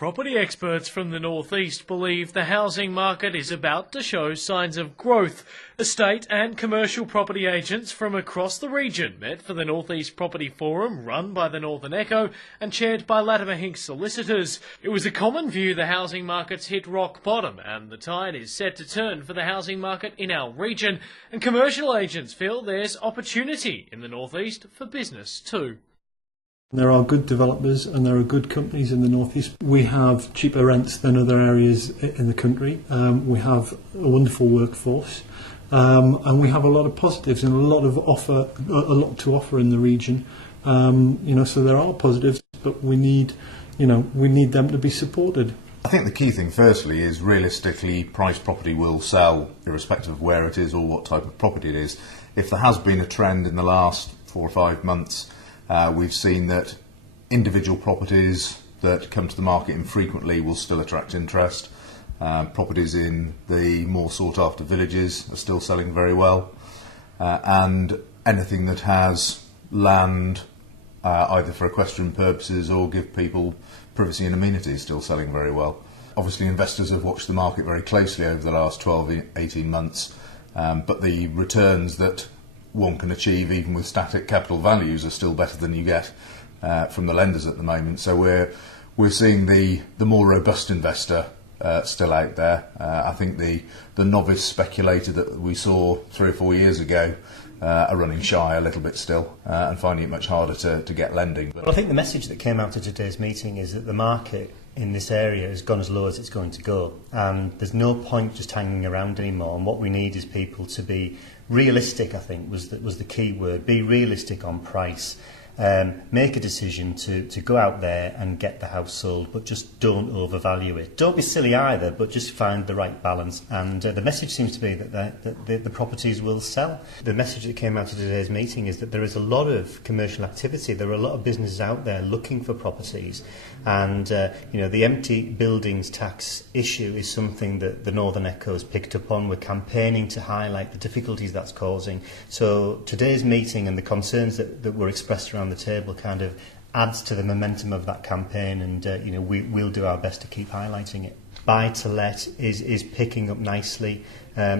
Property experts from the North East believe the housing market is about to show signs of growth. Estate and commercial property agents from across the region met for the North East Property Forum run by the Northern Echo and chaired by Latimer Hinks solicitors. It was a common view the housing market's hit rock bottom and the tide is set to turn for the housing market in our region, and commercial agents feel there's opportunity in the North East for business too. There are good developers and there are good companies in the North East. We have cheaper rents than other areas in the country. We have a wonderful workforce, and we have a lot of positives and a lot to offer in the region. So there are positives, but we need them to be supported. I think the key thing, firstly, is realistically priced property will sell irrespective of where it is or what type of property it is. If there has been a trend in the last 4 or 5 months, we've seen that individual properties that come to the market infrequently will still attract interest. Properties in the more sought-after villages are still selling very well. And anything that has land, either for equestrian purposes or give people privacy and amenities, is still selling very well. Obviously, investors have watched the market very closely over the last 12, 18 months, but the returns that one can achieve even with static capital values are still better than you get from the lenders at the moment. So we're seeing the more robust investor still out there. I think the novice speculator that we saw 3 or 4 years ago are running shy a little bit still and finding it much harder to get lending. Well, I think the message that came out of today's meeting is that the market in this area has gone as low as it's going to go, and there's no point just hanging around anymore, and what we need is people to be realistic. I think was the key word. Be realistic on price. Make a decision to go out there and get the house sold, but just don't overvalue it. Don't be silly either, but just find the right balance. And the message seems to be that the properties will sell. The message that came out of today's meeting is that there is a lot of commercial activity. There are a lot of businesses out there looking for properties, and the empty buildings tax issue is something that the Northern Echo has picked up on. We're campaigning to highlight the difficulties that's causing. So today's meeting and the concerns that were expressed around the table kind of adds to the momentum of that campaign, and we'll do our best to keep highlighting it. Buy to let is picking up nicely,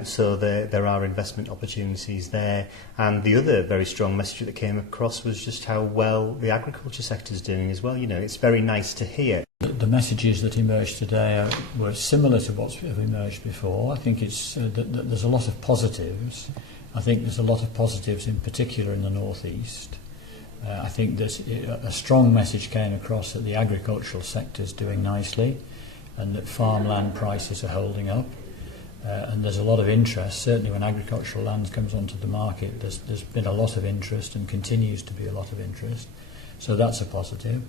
so there are investment opportunities there. And the other very strong message that came across was just how well the agriculture sector is doing as well. It's very nice to hear. The messages that emerged today were similar to what's emerged before. I think it's there's a lot of positives. I think there's a lot of positives in particular in the North East. I think that a strong message came across that the agricultural sector is doing nicely and that farmland prices are holding up. And there's a lot of interest. Certainly when agricultural land comes onto the market, there's been a lot of interest and continues to be a lot of interest. So that's a positive.